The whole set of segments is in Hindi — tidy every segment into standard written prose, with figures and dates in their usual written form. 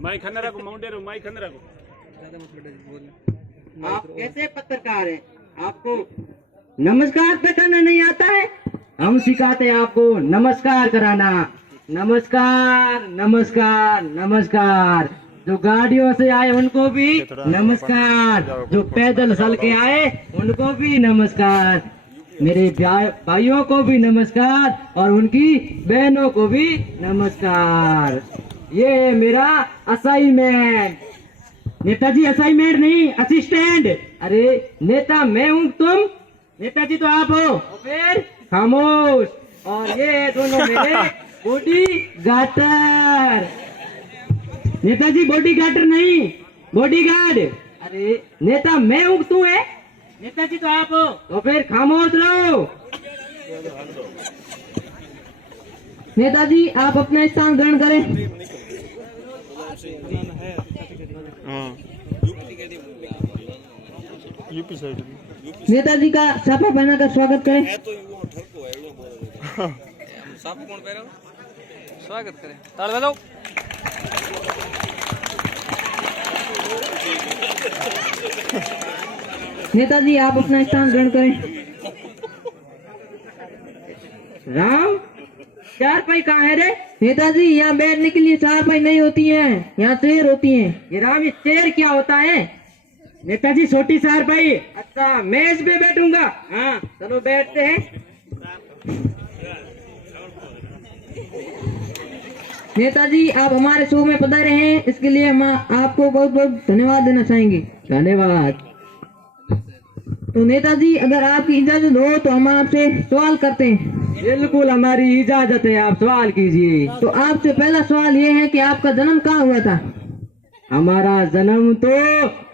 माइक खन्ना रखो, माउंटेन माइक खन्ना रखो। आप कैसे पत्रकार हैं? आपको नमस्कार पे करना नहीं आता है? हम सिखाते हैं आपको नमस्कार कराना। नमस्कार नमस्कार नमस्कार। जो गाड़ियों से आए उनको भी नमस्कार, जो पैदल चल के आए उनको भी नमस्कार, मेरे भाइयों को भी नमस्कार और उनकी बहनों को भी नमस्कार। ये है मेरा असाइनमेंट। नेताजी असाइनमेंट नहीं, असिस्टेंट। अरे नेता मैं हूँ, तुम नेताजी तो आप हो। और फिर खामोश। और ये दोनों मेरे body girder. Netaji body girder नहीं, बॉडी गार्ड। अरे नेता मैं हूँ, तू है। नेताजी तो आप हो। तो फिर खामोश रहो। नेताजी आप अपना स्थान ग्रहण करें। यूपी साइड नेताजी का छापा पहनाकर स्वागत करें। स्वागत करें, ताड़ बजाओ। नेताजी आप अपना स्थान ग्रहण करें। राम चारपाई कहाँ है रे? नेताजी यहाँ बैठने के लिए चारपाई नहीं होती है, यहाँ चेयर होती है। ये राम, ये चेयर क्या होता है? नेताजी छोटी चारपाई। अच्छा मेज पे बैठूंगा। हाँ चलो बैठते हैं। नेताजी आप हमारे शो में पधारे हैं, इसके लिए हम आपको बहुत बहुत धन्यवाद देना चाहेंगे। धन्यवाद। तो नेताजी अगर आपकी इजाजत हो तो हम आपसे सवाल करते हैं। बिल्कुल हमारी इजाजत है, आप सवाल कीजिए। तो आपसे पहला सवाल ये है कि आपका जन्म कहाँ हुआ था? हमारा जन्म तो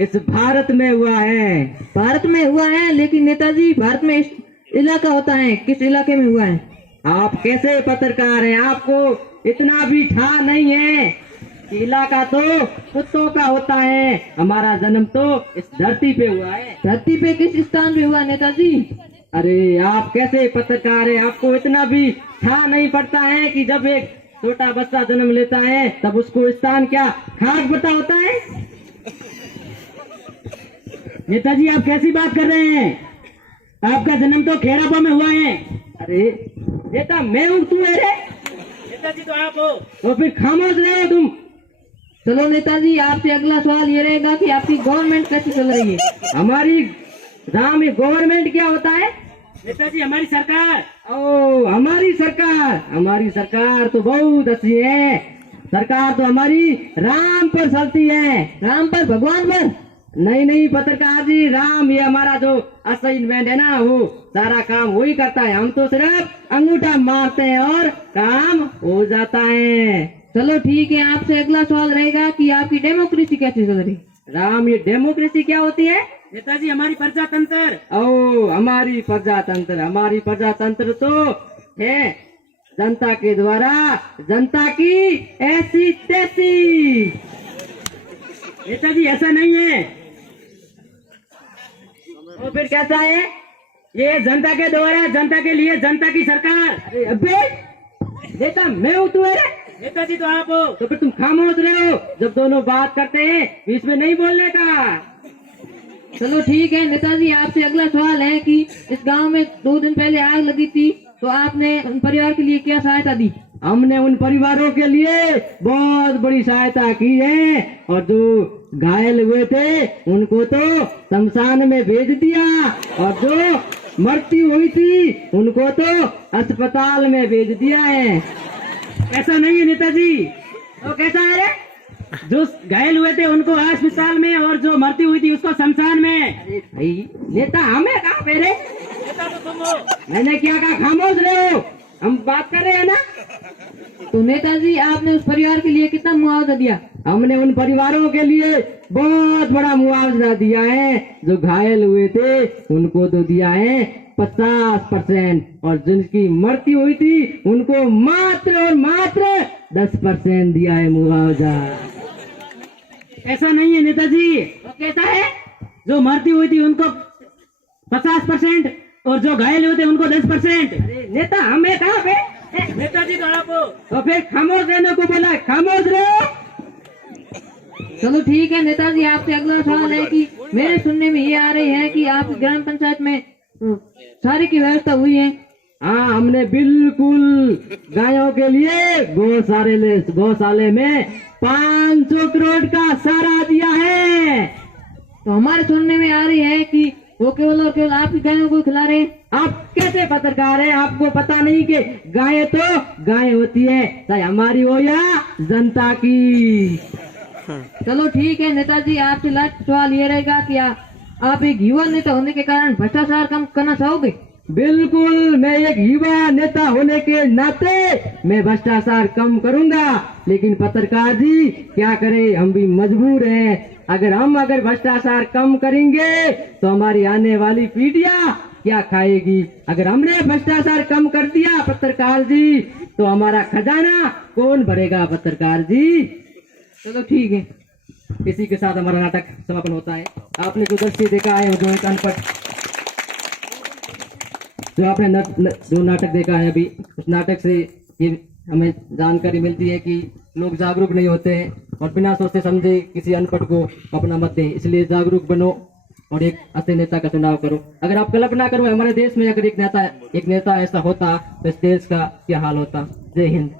इस भारत में हुआ है। भारत में हुआ है, लेकिन नेताजी भारत में इलाका होता है, किस इलाके में हुआ है? आप कैसे पत्रकार हैं? आपको इतना भी ठा नहीं है। इलाका तो कुत्तों का होता है। हमारा जन्म तो इस धरती पे हुआ है। धरती पे किस स्थान पे हुआ नेताजी? अरे आप कैसे पत्रकार हैं? आपको इतना भी ठा नहीं पड़ता है कि जब एक छोटा बच्चा जन्म लेता है तब उसको स्थान क्या खाक पता होता है? नेताजी आप कैसी बात कर रहे हैं? आपका जन्म तो खेड़ापा में हुआ है। अरे नेता मैं हूँ, तू है रे? नेताजी तो आप हो। तो फिर खामोश रहो तुम। चलो नेताजी आपसे अगला सवाल ये रहेगा कि आपकी गवर्नमेंट कैसी चल रही है? हमारी राम, ये गवर्नमेंट क्या होता है? नेताजी हमारी सरकार। ओ हमारी सरकार तो बहुत अच्छी है। सरकार तो हमारी राम पर चलती है। राम पर, भगवान पर? नहीं पत्रकार जी, राम ये हमारा जो असाइनमेंट है ना, वो सारा काम वही करता है। हम तो सिर्फ अंगूठा मारते हैं और काम हो जाता है। चलो ठीक है, आपसे अगला सवाल रहेगा कि आपकी डेमोक्रेसी कैसी चल रही? राम ये डेमोक्रेसी क्या होती है? नेताजी हमारी प्रजातंत्र। ओ हमारी प्रजातंत्र तो है जनता के द्वारा, जनता की ऐसी तैसी। नेताजी ऐसा नहीं है। तो फिर कैसा है? ये जनता के द्वारा, जनता के लिए, जनता की सरकार। अरे अबे नेता मैं हूँ, तू है? नेताजी तो आप हो। तो फिर तुम खामोश रहो। जब दोनों बात करते हैं बीच में नहीं बोलने का। चलो ठीक है नेताजी, आपसे अगला सवाल है कि इस गांव में 2 दिन पहले आग लगी थी, तो आपने उन परिवार के लिए क्या सहायता दी? हमने उन परिवारों के लिए बहुत बड़ी सहायता की है, और जो घायल हुए थे उनको तो शमशान में भेज दिया, और जो मृत्यु हुई थी उनको तो अस्पताल में भेज दिया है। ऐसा नहीं है नेताजी। तो कैसा है रे? जो घायल हुए थे उनको अस्पताल में, और जो मृत्यु हुई थी उसको शमशान में। अरे भाई नेता हमें कहा पे रे? नेता तो तुम हो। मैंने क्या कहा? खामोश रहो, हम बात कर रहे हैं ना। तो नेताजी आपने उस परिवार के लिए कितना मुआवजा दिया? हमने उन परिवारों के लिए बहुत बड़ा मुआवजा दिया है। जो घायल हुए थे उनको तो दिया है 50%, और जिनकी मृत्यु हुई थी उनको मात्र और मात्र 10% दिया है मुआवजा। ऐसा नहीं है नेताजी। तो कैसा है? जो मृत्यु हुई थी उनको 50% और जो घायल हुए थे उनको 10%। अरे नेता हमें कहाँ पे? नेताजी तो आप तो फिर खामोश रहने को बोला है, खामोश रहो। चलो ठीक है नेताजी, आपसे अगला सवाल है कि मेरे सुनने में ये आ रही है कि आप ग्राम पंचायत में सारी की व्यवस्था हुई है। हाँ, हमने बिल्कुल गायों के लिए गौशाले में 500 करोड़ का सारा दिया है। तो हमारे सुनने में आ रही है कि वो केवल और केवल आपकी गायों को खिला रहे हैं। आप कैसे पत्रकार हैं? आपको पता नहीं कि गायें तो गायें होती है, चाहे हमारी हो या जनता की। चलो ठीक है नेताजी, आपसे लास्ट सवाल ये रहेगा कि आप एक युवा नेता होने के कारण भ्रष्टाचार कम करना चाहोगे? बिल्कुल, मैं एक युवा नेता होने के नाते मैं भ्रष्टाचार कम करूंगा, लेकिन पत्रकार जी क्या करें, हम भी मजबूर हैं। अगर भ्रष्टाचार कम करेंगे तो हमारी आने वाली पीढ़ियां क्या खाएगी? अगर हमने भ्रष्टाचार कम कर दिया पत्रकार जी, तो हमारा खजाना कौन भरेगा पत्रकार जी? चलो ठीक है। इसी के साथ हमारा नाटक समापन होता है। आपने जो दृश्य देखा है, जो एक अनपढ़ जो आपने जो नाटक देखा है अभी, उस नाटक से ये हमें जानकारी मिलती है कि लोग जागरूक नहीं होते हैं और बिना सोचे समझे किसी अनपढ़ को अपना मत दें। इसलिए जागरूक बनो और एक अच्छे नेता का चुनाव करो। अगर आप कल्पना करो हमारे देश में अगर एक नेता ऐसा होता तो इस देश का क्या हाल होता। जय हिंद।